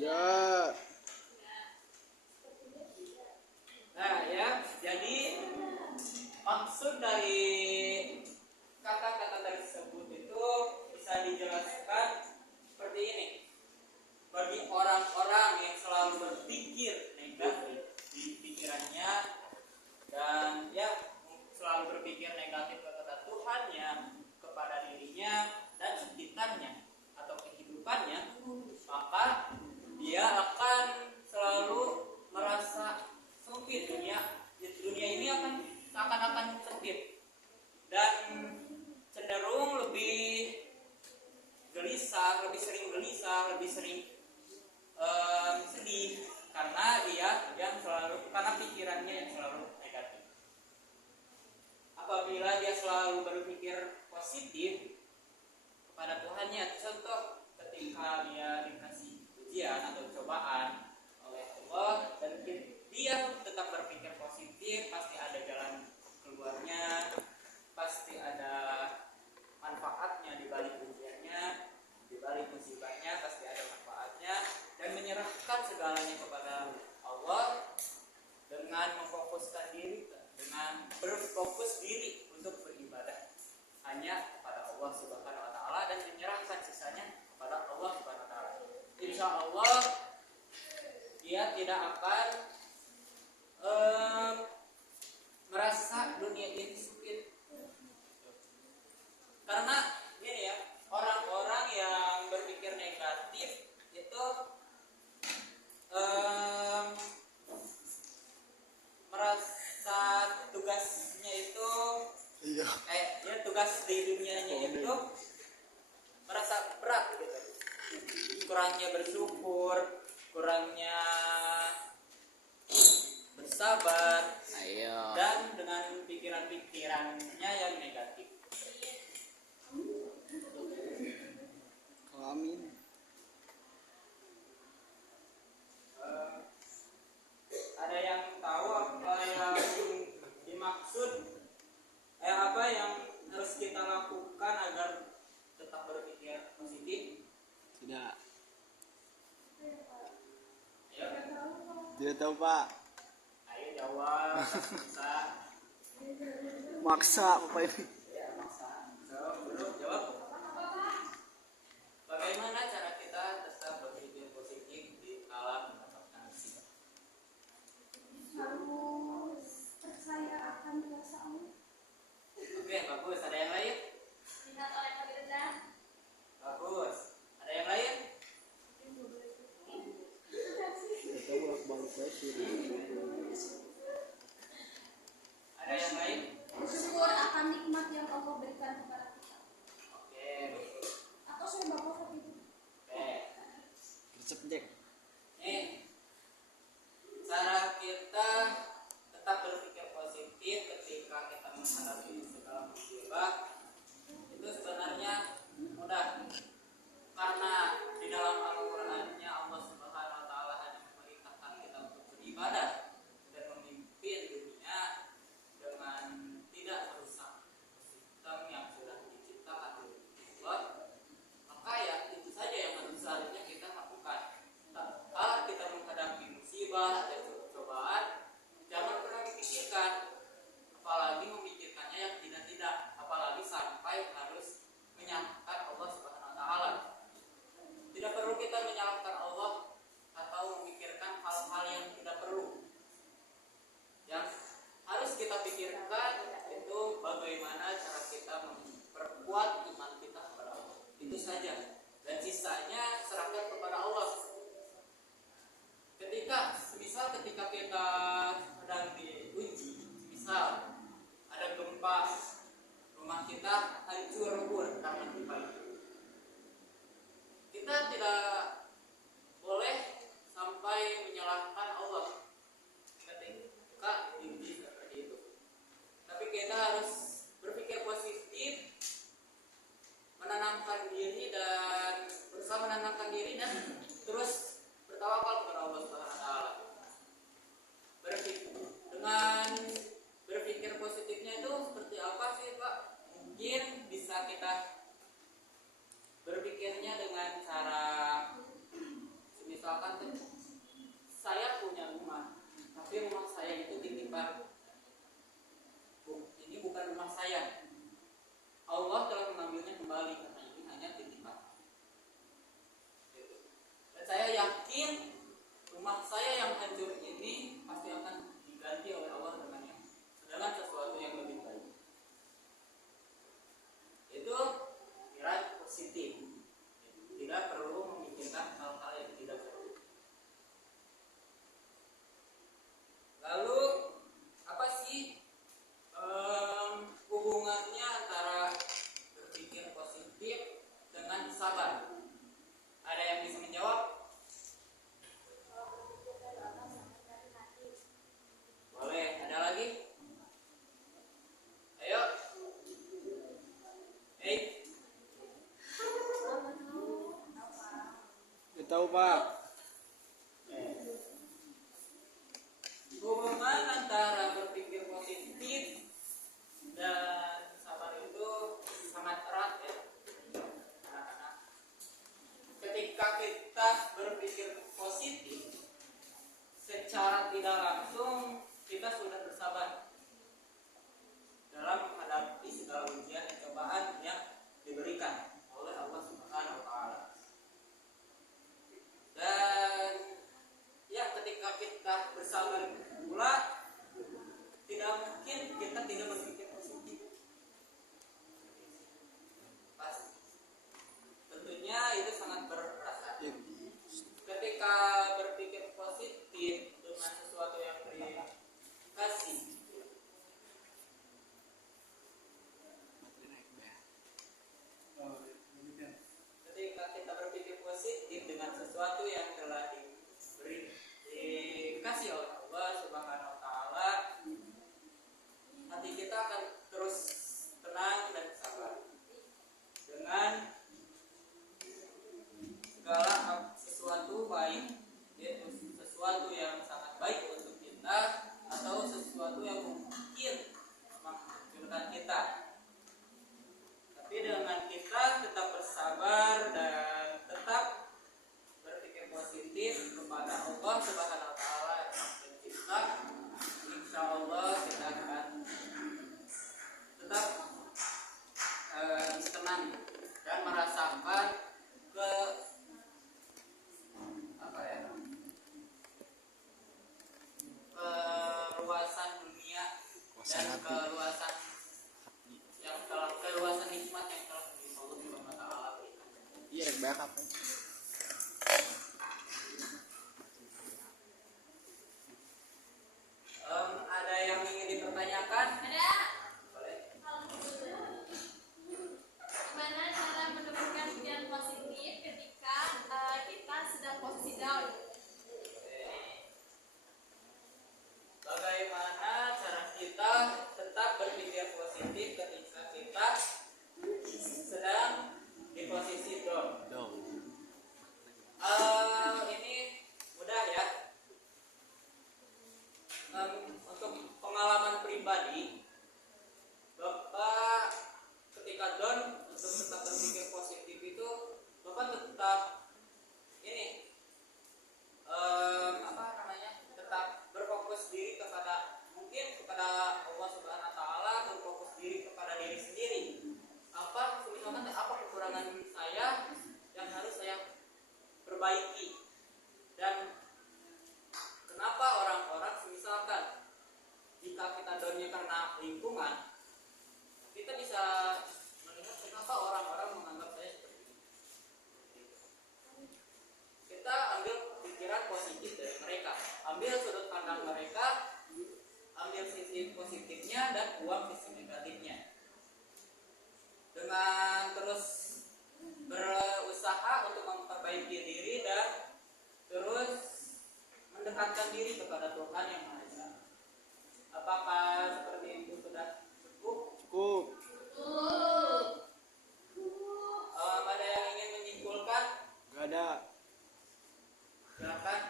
Ya. Nah ya, jadi maksud dari kata-kata tersebut itu bisa dijelaskan seperti ini. Bagi orang-orang yang selalu berpikir negatif di pikirannya dan ya selalu berpikir negatif kepada Tuhannya, kepada dirinya dan sekitarnya atau kehidupannya, maka dia akan selalu merasa sempit. Dunia ini akan sempit dan cenderung lebih gelisah, lebih sering sedih karena karena pikirannya yang selalu negatif. Apabila dia selalu berpikir positif kepada Tuhannya, contoh ketika dia dikasih ujian atau cobaan oleh Allah dan dia tetap berpikir positif, pasti ada jalan keluarnya, pasti ada manfaatnya di balik ujiannya, di balik musibahnya pasti ada manfaatnya, dan menyerahkan segalanya kepada Allah dengan memfokuskan diri, dengan berfokus diri untuk beribadah hanya kepada Allah Subhanahu wa taala dan menyerahkan sisanya kepada Allah Subhanahu wa taala. Insya Allah dia tidak akan merasa dunia ini sempit. Karena gini ya, orang-orang yang berpikir negatif itu merasa tugasnya itu tugas di dunianya itu merasa berat gitu. Kurangnya bersyukur, kurangnya bersabar, dan dengan pikiran-pikirannya yang negatif. Amin. Ada yang tahu apa yang dimaksud, apa yang harus kita lakukan agar tetap berpikir positif? Tidak. Ya. Tidak tahu, Pak. Ayo jawab. Bisa. Maksa apa ini? Ya, maksa. Belum jawab. Bagaimana cara kita tetap berpikir positif di kala mendapatkan musibah? Harus percaya akan kuasa Allah. Oke, bagus. Ada yang lain? Ingat oleh Nabi Ridwan. Bagus. Ada yang lain? Ada yang lain? Bersyukur akan nikmat yang Allah berikan kepada kita. Oke. Atau saya bapak itu. Oke. Resep Jack. Nih, cara kita tetap berpikir positif ketika kita menghadapi segala musibah itu sebenarnya mudah, karena di dalam Al-Qur'annya Allah Subhanahu wa taala hanya memerintahkan kita untuk beribadah dan memimpin dunia dengan tidak merusak sistem yang sudah diciptakan oleh Allah. Maka ya itu saja yang seharusnya kita lakukan. Kalau kita menghadapi musibah dan cobaan, jangan pernah dipikirkan, apalagi memikirkannya yang tidak-tidak, apalagi sampai harus menyalahkan Allah Subhanahu wa taala. Tidak perlu kita menyalahkan Allah atau memikirkan hal-hal yang tidak perlu. Yang harus kita pikirkan itu bagaimana cara kita memperkuat iman kita kepada Allah. Itu saja. Dan sisanya serahkan kepada Allah. Ketika kita sedang diuji, misal ada gempa, rumah kita hancur lebur karena gempa itu, kita tidak boleh sampai menyalahkan Allah ketika diuji seperti itu. Tapi kita harus berpikir positif, menenangkan diri dan terus bertawakal kepada Allah Subhanahu wa taala. Dengan berpikir positifnya itu seperti apa sih, Pak? Mungkin bisa kita berpikirnya dengan cara saya punya rumah, tapi rumah saya itu titipan. Ini bukan rumah saya. Allah telah mengambilnya kembali karena ini hanya titipan. Dan saya yakin rumah saya yang hancur ini pasti akan diganti oleh Allah dengan sesuatu yang lebih baik. Itu kira positif. Tidak perlu memikirkan hal-hal yang tidak perlu. Lalu apa sih hubungannya antara berpikir positif dengan sabar? Ada yang bisa menjawab? Boleh, ada lagi? Ayo. Nggak tahu Pak. Hubungan antara berpikir positif dan sabar itu sangat erat ya. Anak-anak. Ketika kita berpikir positif, secara tidak langsung kita sudah bersabar dalam menghadapi segala ujian dan cobaan yang diberikan oleh Allah Subhanahu wa taala. Dan ya, ketika kita bersabar pula, tidak mungkin kita tidak berpikir positif. Pasti. Tentunya itu sangat berat. Ketika berpikir positif dengan sesuatu yang dikasih, ketika kita berpikir positif dengan sesuatu yang telah dikasih oleh Allah Subhanahu wa taala, hati kita akan terus tenang dan sabar dengan segala sesuatu baik, yaitu sesuatu yang sangat baik untuk kita atau sesuatu yang mungkin menghancurkan kita. Tapi dengan kita tetap bersabar dan tetap berpikir positif kepada Allah Subhanahu wa taala dan kita, insya Allah kita akan tetap tenang dan merasakan keluasan dunia dan keluasan nikmat yang telah Allah Subhanahu wa taala berikan. Iya, banyak apa? Ada yang ingin dipertanyakan? Ada. Boleh. Gimana cara menumbuhkan pikiran positif ketika kita sedang posisi down? Bagaimana cara kita tetap berpikir positif ketika kita sedang di posisi down? Ini mudah ya. Untuk pengalaman pribadi, Bapak ketika down, untuk tetap berpikir positif itu Bapak tetap ini tetap berfokus diri kepada Allah Subhanahu wa taala, berfokus diri kepada diri sendiri. Misalkan apa kekurangan saya yang harus saya perbaiki, dan kenapa orang-orang misalkan jika kita downnya karena lingkungan, kita bisa melihat kenapa orang-orang menganggap saya seperti ini. Kita ambil pikiran positif dari mereka, ambil sudut pandang mereka, ambil sisi positifnya dan buang sisi negatifnya. Dengan terus berusaha untuk memperbaiki diri dan terus mendekatkan diri kepada Tuhan yang Maha Esa. Apakah seperti itu sudah cukup? Cukup. Ada yang ingin menyimpulkan? Gak ada. Silakan.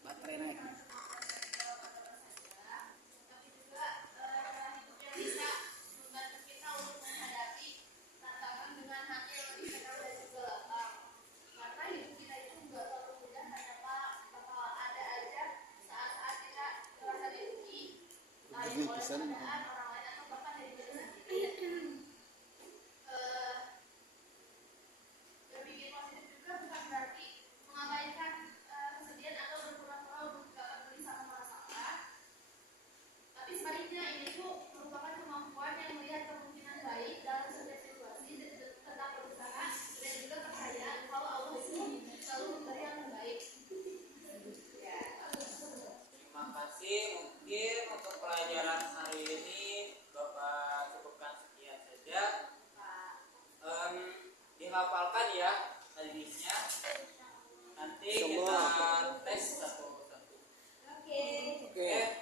Baterai naik. Bisa Bosan. keadaan orang lain atau bahkan dari diri sendiri. Berpikir positif juga bukan berarti mengabaikan kesedihan atau berpura-pura untuk tidak peduli sama masalah. Tapi sebaliknya ini tuh merupakan kemampuan yang melihat kemungkinan baik dalam setiap situasi dan tetap berusaha dan juga percaya kalau Allah selalu memberi yang terbaik. Ya. Terima kasih. Mungkin untuk pelajaran hari ini Bapak cukupkan sekian saja. Dihafalkan ya hadisnya. Nanti kita tes satu persatu. Oke. Oke.